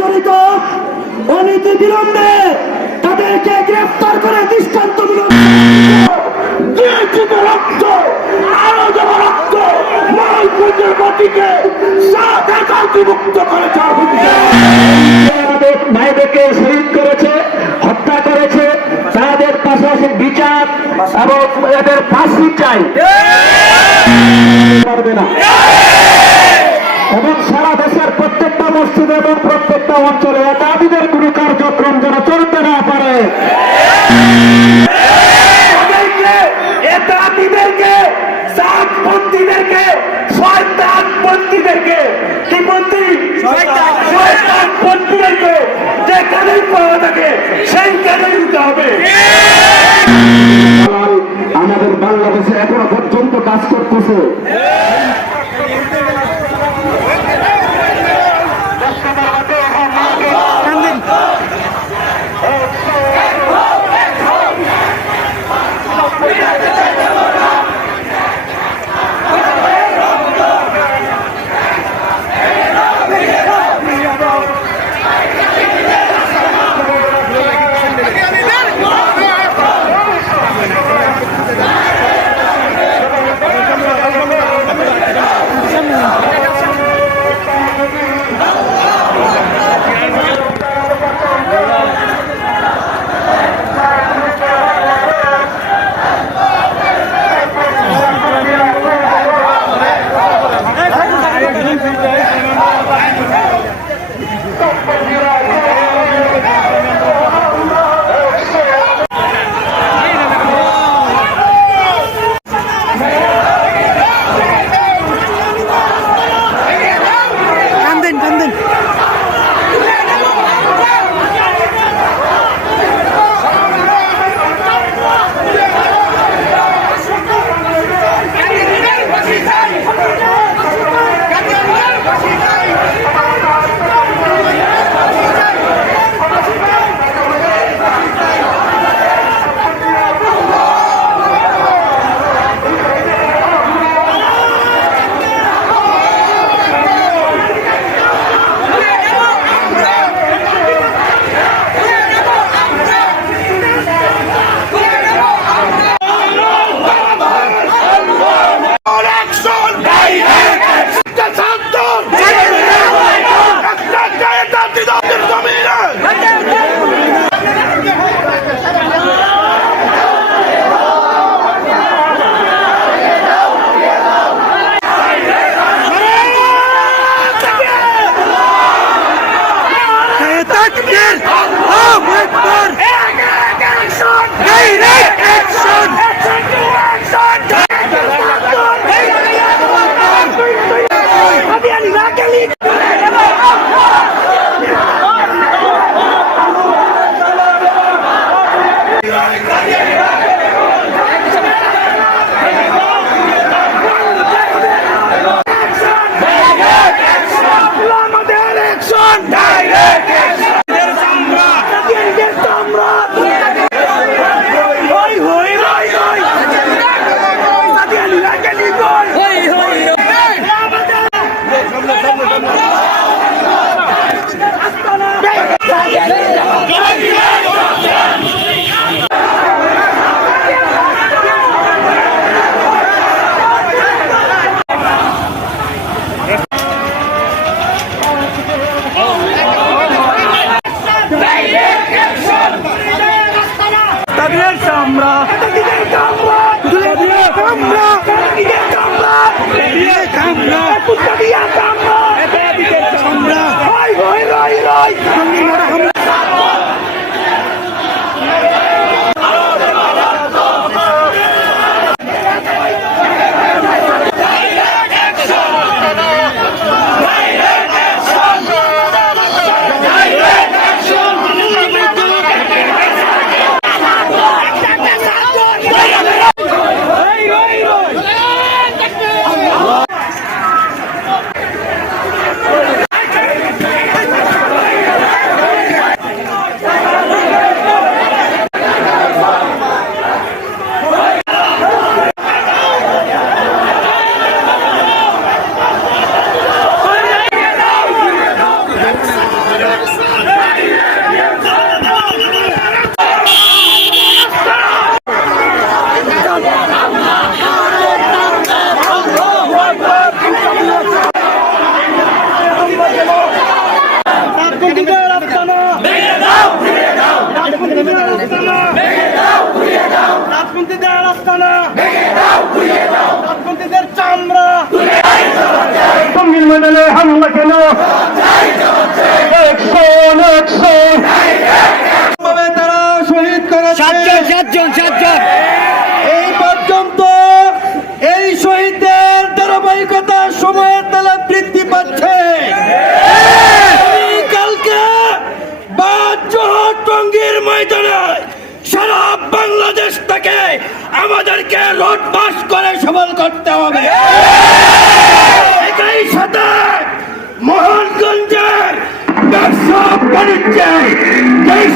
জড়িত অনীতি বিলম্বে তাদেরকে গ্রেফতার করে দৃষ্টান্তমূলক রক্ত আরও দেওয়া রক্ত মালপুঞ্জের মাটিকে সাত একাউন্টি মুক্ত করে ভাইদেরকে শহীদ করেছে হত্যা করেছে তাদের পাশাপাশি বিচার এবং এদের ফাঁসি চাই। পারবে না। এবং সারা মসজিদ এবং প্রত্যেকটা অঞ্চলে দাবিদের কোন কার্যক্রম যেন চলতে না পারে। এতাতিদেরকে সাতপন্থীদেরকে শয়তানপন্থীদেরকে কি পন্থী শয়তানপন্থীদেরকে যেখানেই পাওয়া থাকে সেইখানেই দিতে হবে। আমাদের বাংলাদেশে এখনও পর্যন্ত কাজ করতেছে।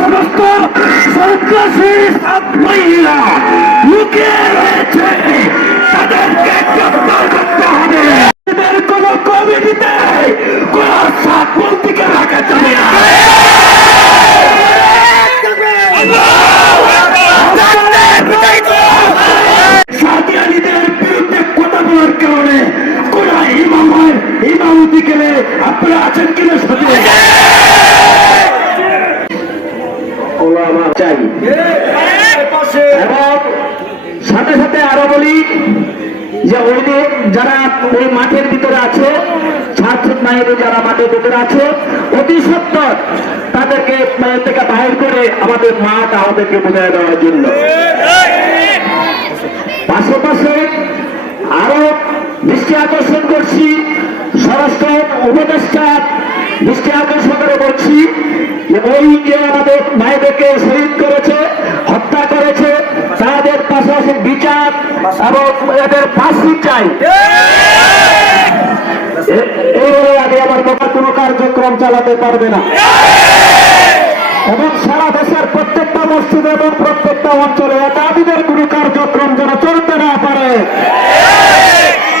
সমস্ত সন্ত্রাসী ছাত্রীরা লুকিয়ে রয়েছে। মাঠের ভিতরে আছে? ছাত্র মায়ের যারা মাঠের ভিতরে আছে, অতি সত্তর তাদেরকে মায়ের থেকে বাহির করে আমাদের মাঠ আমাদেরকে বোঝায় দেওয়ার জন্য। পাশাপাশি আরও দৃষ্টি আকর্ষণ করছি, স্বরাষ্ট্র উপদেষ্টা দৃষ্টি আকর্ষণ করে বলছি ওই যে আমাদের মায়েদেরকে শহীদ করেছে, হত্যা করেছে, তাদের পাশাপাশি বিচার এদের ফাঁসি চাই। আগে আমার বাবা কোনো কার্যক্রম চালাতে পারবে না। এবং সারা দেশের প্রত্যেকটা মসজিদ এবং প্রত্যেকটা অঞ্চলে একাধিকের কোন কার্যক্রম যেন চলতে না পারে।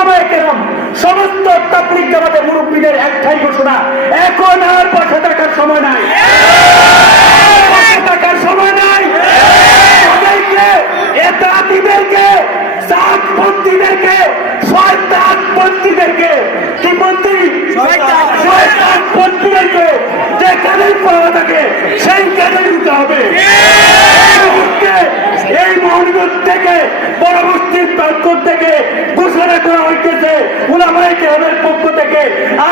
ওলামায়ে কেরাম সমস্ত তাবলিগ জামাতের মুরব্বীদের একটাই ঘোষণা, এখন আর বসে থাকার সময় নাই। বসে থাকার সময় নাই। তাদেরকে এতাতিদেরকে সাতপন্থীদেরকে শয়তানপন্থীদেরকে, কি পন্থী শয়তানপন্থীদেরকে যেখানেই পাওয়া থাকে, সেইখানেই দিতে হবে। মহানগর থেকে পরবর্তী তর্ক থেকে ঘোষণা করা হইতেছে উলামাই কেহমের পক্ষ থেকে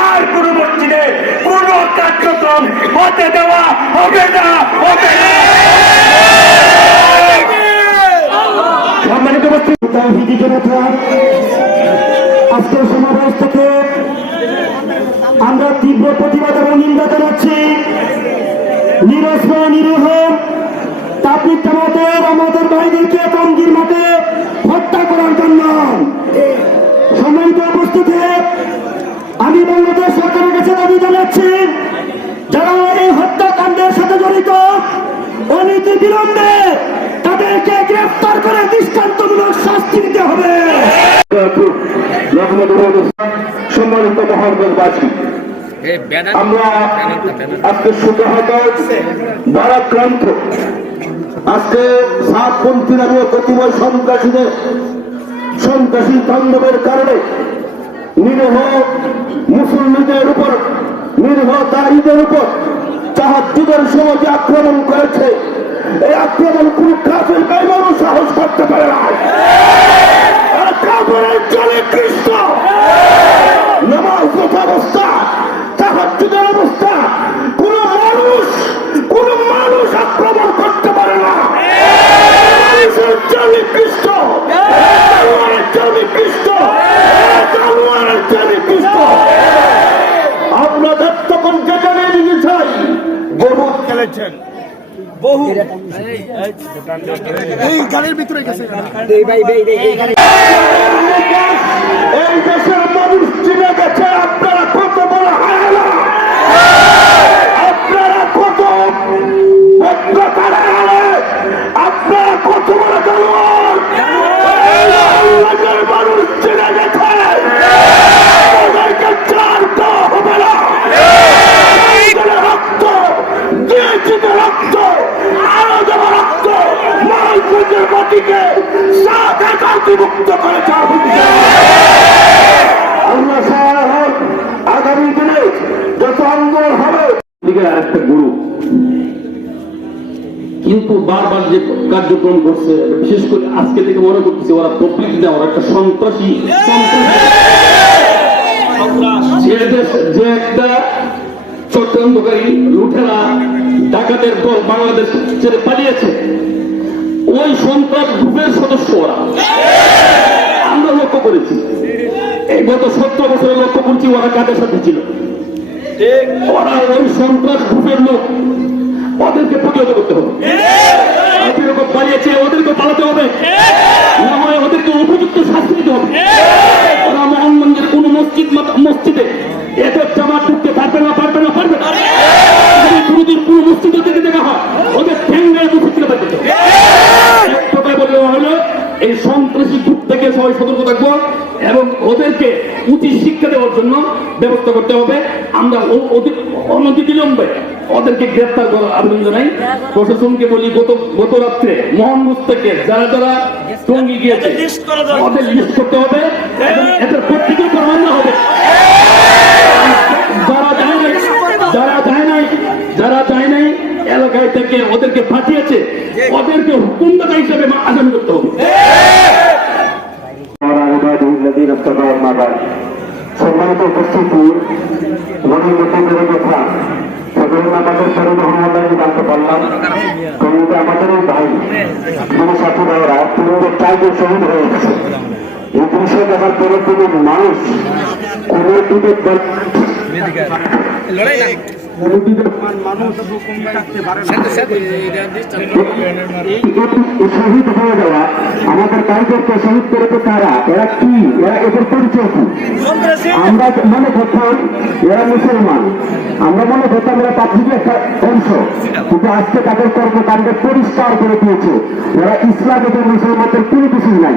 আর কোন মসজিদে কোন কার্যক্রম হতে দেওয়া হবে না, হবে আমরা তীব্র প্রতিবাদ এবং নিন্দা জানাচ্ছি। নিরস্ব নিরীহ তাপিত জামাতের আমাদের ভাইদেরকে টঙ্গির মাঠে হত্যা করার জন্য। সম্মানিত উপস্থিতি, আমি বাংলাদেশ সরকারের কাছে দাবি জানাচ্ছি, যারা এই হত্যাকাণ্ডের সাথে জড়িত, অনীতি বিলম্বে তাদেরকে গ্রেফতার করে দৃষ্টান্তমূলক শাস্তি দিতে হবে। সম্মানিত মহানগরবাসী আমরা আজকে শুরু হয়তো ভারাক্রান্ত আজকে সাতপন্থী নামীয় কতিপয় সন্ত্রাসীদের সন্ত্রাসী তাণ্ডবের কারণে নিরীহ মুসল্লিদের উপর, নিরীহ দায়ীদের উপর তাহাজুদের সময় যে আক্রমণ করেছে। এই আক্রমণ কোন কাফের বেমানও সাহস করতে পারে না। কৃষ্ণ। নামাজ অবস্থা তাহাজুদের অবস্থা কোন মানুষ কোন মানুষ আক্রমণ করতে পারে না মানুষের জলে কৃষ্ণ তলোয়ারের জলে কৃষ্ণ তলোয়ারের জলে কৃষ্ণ আপনাদের তখন যেখানে নিয়ে যাই বহু খেলেছেন এই মানুষ চিনে গেছে আপনারা কত বড় হায়ালা আপনারা কত ভদ্রতার হায়ালা আপনারা কত বড় জানোয়ার এই বাংলাদেশের মানুষ চিনে গেছে শান্তিমুক্ত করে চার আল্লাহ সহায় হোক আগামী দিনে যত আন্দোলন হবে দিকে আরেকটা গুরু কিন্তু বারবার যে কার্যক্রম করছে বিশেষ করে আজকে থেকে মনে করতেছি ওরা তবলিক দেওয়া ওরা একটা সন্ত্রাসী। সন্ত্রাসী যে একটা চক্রান্তকারী লুঠেরা ডাকাতের দল বাংলাদেশ ছেড়ে পালিয়েছে ওই সন্ত্রাস গ্রুপের সদস্য ওরা। আমরা লক্ষ্য করেছি। এই গত সত্তর বছরে লক্ষ্য করছি ওরা কাদের সাথে ছিল। ওরা ওই সন্ত্রাস গ্রুপের লোক। ওদেরকে প্রতিহত করতে হবে। পালিয়েছে ওদেরকে পালাতে হবে। না হয় ওদেরকে উপযুক্ত শাস্তি দিতে হবে। ওরা কোন মসজিদ, মসজিদে এদের জামাত ঢুকতে পারবে না পারবে না পারবে না। কোনোদিন কোন মসজিদে থেকে দেখা হয়, ওদের ঠেঙ্গে মুখে থেকে পারবে এক কথায় বলে হলো, এই সন্ত্রাসী থেকে সবাই সতর্ক থাকব এবং ওদেরকে উচিত শিক্ষা দেওয়ার জন্য ব্যবস্থা করতে হবে। আমরা ও- অনতি বিলম্বে ওদেরকে গ্রেফতার করার আবেদন জানাই। প্রশাসনকে বলি, গত গত রাত্রে মোহনগঞ্জ থেকে যারা যারা টঙ্গি গিয়েছে, ওদের লিস্ট করতে হবে এবং এদের প্রত্যেকের প্রমাণ হবে। যারা যায় নাই, যারা যায় নাই, যারা যায় নাই, এলাকায় থেকে ওদেরকে পাঠিয়েছে, ওদেরকে হুকুমদাতা হিসেবে আসামি করতে হবে। সম্মানিত উপস্থিতি মনের মধ্যে বেড়ে কথা সেগুলো আমাদের সরু মহম্মদ আমি জানতে পারলাম। কিন্তু আমাদের এই ভাই কোনো সাথী ভাইরা তিনদের চারজন শহীদ হয়ে গেছে। এই পরে মানুষ কোন বিবেক শহীদ হয়ে যাওয়া আমাদের ভাইদেরকে শহীদ করেছে তারা এরা কি এরা এদের পরিচয় কি আমরা মনে করতাম এরা মুসলমান আমরা মনে করতাম এরা পাবলিকের একটা অংশ কিন্তু আজকে তাদের কর্মকাণ্ডে পরিষ্কার করে দিয়েছে এরা ইসলাম এবং মুসলমানদের কোনো কিছু নাই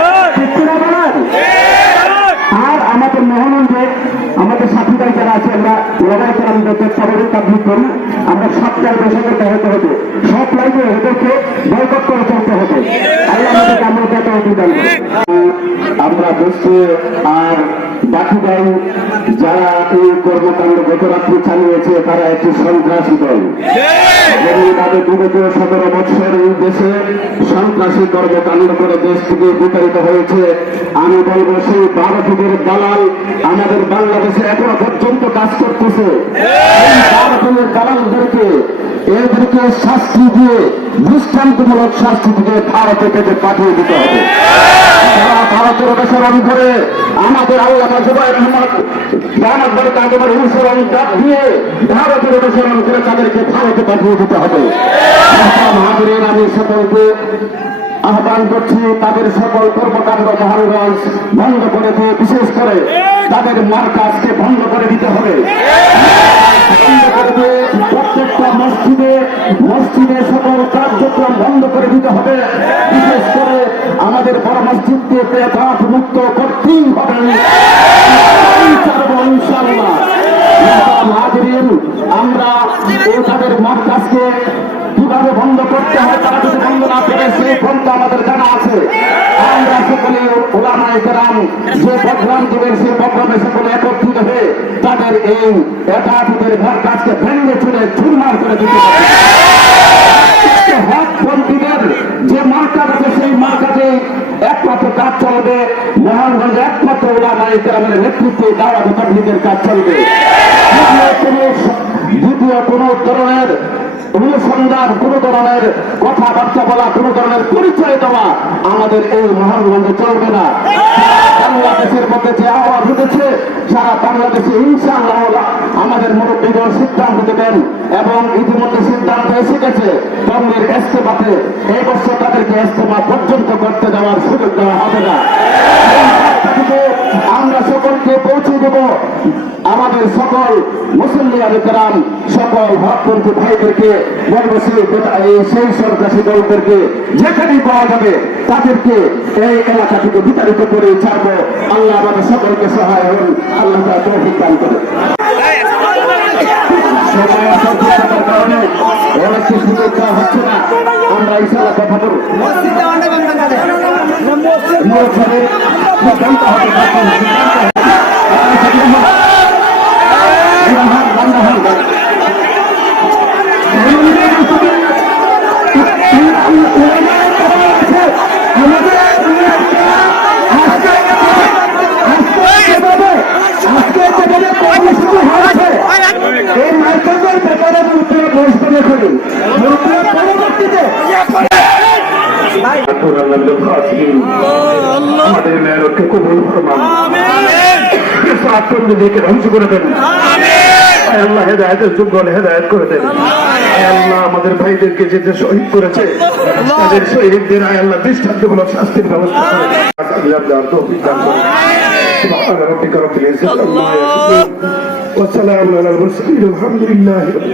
আমরা বসে আর বাকি ভাই যারা এই কর্মকাণ্ড গত রাত্রি চালিয়েছে, তারা একটি সন্ত্রাসী দল। তাদের বিগত সতেরো বছর এই দেশে সন্ত্রাসী কর্মকাণ্ড করে দেশ থেকে বিতাড়িত হয়েছে, আমি বলব সেই ভারতীয় দালাল আমাদের বাংলাদেশে এখনও পর্যন্ত কাজ করতেছে। ভারতীয় দালালদেরকে এদেরকে শাস্তি দিয়ে, দৃষ্টান্তমূলক শাস্তি দিয়ে ভারতে থেকে পাঠিয়ে দিতে হবে। ভারতের অনুসরণ করে আমাদের আল্লাহ জুবাই অনুসরণ ডাক দিয়ে ভারতের অনুসরণ করে তাদেরকে ভারতে পাঠিয়ে দিতে হবে। মহাবীরের আমি সকলকে আহ্বান করছি, তাদের সকল কর্মকাণ্ড মহানগঞ্জ বন্ধ করে দিয়ে, বিশেষ করে তাদের মার্কাজকে বন্ধ করে দিতে হবে। বন্ধ করে দিয়ে প্রত্যেকটা মসজিদে মসজিদে সকল কার্যক্রম বন্ধ করে দিতে হবে। বিশেষ করে আমাদের বড় মসজিদকে পেটাট মুক্ত করতেই হবে। আমরা তাদের মার্কাজকে কীভাবে বন্ধ করতে হয় তারা যদি বন্ধ না করে সেই পন্থা আমাদের জানা আছে। আমরা সকলে ওলামাই কেরাম যে প্রোগ্রাম দেবেন, সেই প্রোগ্রামে সকলে একত্রিত হয়ে তাদের এই একাধিকের ঘর কাজকে ভেঙে চুরে চুরমার করে দিতে হকপন্থীদের যে মার্কাজ আছে, সেই মার্কাজে একমাত্র কাজ চলবে, মোহনগঞ্জে একমাত্র ওলামাই কেরামের নেতৃত্বে দাওয়াত কাজ চলবে। দ্বিতীয় কোনো ধরনের অনুসন্ধান, কোন ধরনের কথাবার্তা বলা, কোন ধরনের পরিচয় দেওয়া আমাদের এই মহানগঞ্জে চলবে না। বাংলাদেশের মধ্যে যে আওয়াজ উঠেছে সারা বাংলাদেশে ইনশাআল্লাহ আমাদের মুরব্বীগণ সিদ্ধান্ত দেবেন এবং ইতিমধ্যে সিদ্ধান্ত এসে গেছে, বঙ্গের ইস্তেমাতে এই বছর তাদেরকে ইস্তেমা পর্যন্ত করতে দেওয়ার সুযোগ দেওয়া হবে না। দেব আমাদের সকল মুসলিম গ্রাম সকল ভাবপন্থী ভাইদেরকে সেই সন্ত্রাসী দলদেরকে যেখানেই পাওয়া যাবে, তাদেরকে এই এলাকা থেকে বিতাড়িত করে ছাড়বো। আল্লাহ আমাদের সকলকে সহায় হন। আল্লাহ তৌফিক দান করে সময়ের স্বল্পতার কারণে অনেককে সুযোগ দেওয়া হচ্ছে না আমরা ইনশাল্লাহ কথা বলব নিয়োগ হবে সিদ্ধান্ত হবে এই মাইকেলের ব্যাপারে উত্তর বসবে দেখুন পরবর্তীতে আমাদের মেয়রকে কবুল ফরমান আত্মনিধিকে ধ্বংস করে দেন আয় আল্লাহ হেদায়তের যোগ্য হেদায়ত করে দেন আয় আল্লাহ আমাদের ভাইদেরকে যে যে শহীদ করেছে তাদের শহীদদের আয় আল্লাহ দৃষ্টান্তমূলক শাস্তির ব্যবস্থা করে আল্লাহ দান তৌফিক দান করুন سبحان ربك رب العزة عما يصفون وسلام على المرسلين والحمد لله رب